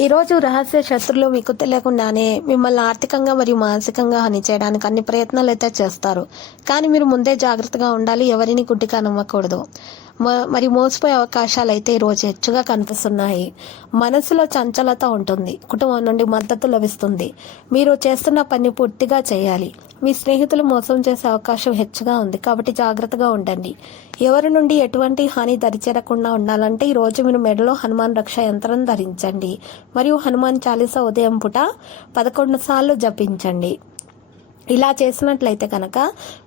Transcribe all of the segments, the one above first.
ఈరోజు రహస్య శత్రులు మీకు తెలియకుండానే మిమ్మల్ని ఆర్థికంగా మరియు మానసికంగా హాని చేయడానికి అన్ని ప్రయత్నాలు అయితే చేస్తారు. కానీ మీరు ముందే జాగ్రత్తగా ఉండాలి ఎవరిని గుడ్డిగా నమ్మకూడదు. మ- మరి మోసపోయే అవకాశాలు అయితే ఈ రోజు హెచ్చుగా కనిపిస్తున్నాయి. మనసులో చంచలత ఉంటుంది కుటుంబం నుండి మద్దతు లభిస్తుంది. మీరు చేస్తున్న పని పూర్తిగా చేయాలి. మీ స్నేహితులు మోసం చేసే అవకాశం హెచ్చుగా ఉంది కాబట్టి జాగ్రత్తగా ఉండండి. ఎవరి నుండి ఎటువంటి హాని దరిచేరకుండా ఉండాలంటే ఈ రోజు మీరు మెడలో హనుమాన్ రక్ష యంత్రం ధరించండి. మరియు హనుమాన్ చాలీసా ఉదయం పూట పదకొండు సార్లు జపించండి. ఇలా చేసినట్లయితే కనుక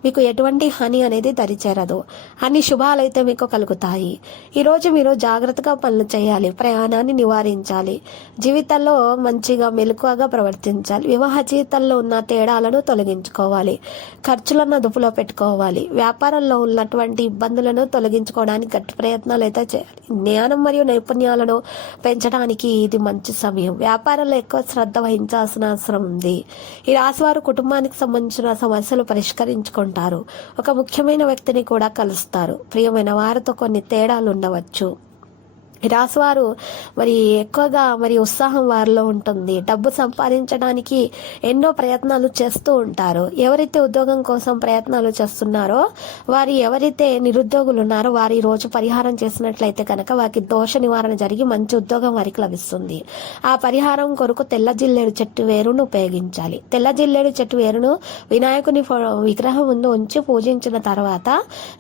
మీకు ఎటువంటి హాని అనేది దరిచేరదు అన్ని శుభాలైతే మీకు కలుగుతాయి. ఈరోజు మీరు జాగ్రత్తగా పనులు చేయాలి. ప్రయాణాన్ని నివారించాలి. జీవితంలో మంచిగా మెలకువగా ప్రవర్తించాలి. వివాహ జీవితంలో ఉన్న తేడాలను తొలగించుకోవాలి. ఖర్చులను అదుపులో పెట్టుకోవాలి. వ్యాపారంలో ఉన్నటువంటి ఇబ్బందులను తొలగించుకోవడానికి గట్టి ప్రయత్నాలు అయితే చేయాలి. జ్ఞానం మరియు నైపుణ్యాలను పెంచడానికి ఇది మంచి సమయం. వ్యాపారంలో ఎక్కువ శ్రద్ధ వహించాల్సిన అవసరం ఉంది. ఈ రాశివారు కుటుంబానికి సంబంధించిన సమస్యలు పరిష్కరించుకుంటారు. ఒక ముఖ్యమైన వ్యక్తిని కూడా కలుస్తారు. ప్రియమైన వారితో కొన్ని తేడాలు ఉండవచ్చు. ఈ వారు మరి ఎక్కువగా మరి ఉత్సాహం వారిలో ఉంటుంది. డబ్బు సంపాదించడానికి ఎన్నో ప్రయత్నాలు చేస్తూ ఉంటారు. ఎవరైతే ఉద్యోగం కోసం ప్రయత్నాలు చేస్తున్నారో వారి ఎవరైతే నిరుద్యోగులు ఉన్నారో వారి ఈ రోజు పరిహారం చేసినట్లయితే కనుక వారికి దోష నివారణ జరిగి మంచి ఉద్యోగం వారికి లభిస్తుంది. ఆ పరిహారం కొరకు తెల్ల జిల్లేడు చెట్టు వేరును ఉపయోగించాలి. తెల్ల జిల్లేడు చెట్టు వేరును వినాయకుని విగ్రహం ముందు ఉంచి పూజించిన తర్వాత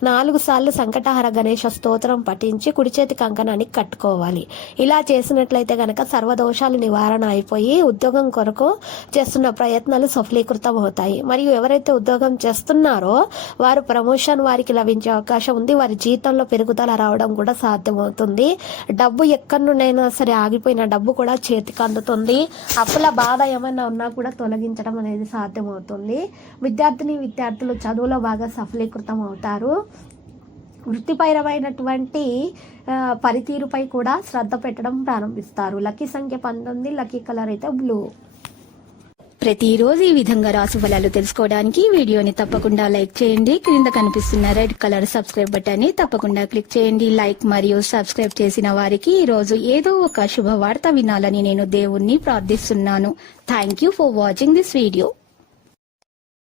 నాలుగు సార్లు సంకటహర గణేష స్తోత్రం పఠించి కుడి చేతి కంకణాన్ని పట్టుకోవాలి ఇలా చేసినట్లయితే కనుక సర్వదోషాలు నివారణ అయిపోయి ఉద్యోగం కొరకు చేస్తున్న ప్రయత్నాలు సఫలీకృతం అవుతాయి. మరియు ఎవరైతే ఉద్యోగం చేస్తున్నారో వారు ప్రమోషన్ వారికి లభించే అవకాశం ఉంది. వారి జీతంలో పెరుగుదల రావడం కూడా సాధ్యమవుతుంది. డబ్బు ఎక్కడి నుండైనా సరే ఆగిపోయిన డబ్బు కూడా చేతికి అందుతుంది. అప్పుల బాధ ఏమైనా ఉన్నా కూడా తొలగించడం అనేది సాధ్యమవుతుంది. విద్యార్థిని విద్యార్థులు చదువులో బాగా సఫలీకృతం అవుతారు. వృత్తిపరమైనటువంటి పనితీరుపై కూడా శ్రద్ధ పెట్టడం ప్రారంభిస్తారు. లక్కీ సంఖ్య పంతొమ్మిది లక్కీ కలర్ అయితే బ్లూ. ప్రతిరోజు ఈ విధంగా రాసు ఫలాలు తెలుసుకోవడానికి వీడియోని తప్పకుండా లైక్ చేయండి. క్రింద కనిపిస్తున్న రెడ్ కలర్ సబ్స్క్రైబ్ బటన్ని తప్పకుండా క్లిక్ చేయండి. లైక్ మరియు సబ్స్క్రైబ్ చేసిన వారికి ఈ రోజు ఏదో ఒక శుభవార్త వినాలని నేను దేవుణ్ణి ప్రార్థిస్తున్నాను. Thank you for watching this video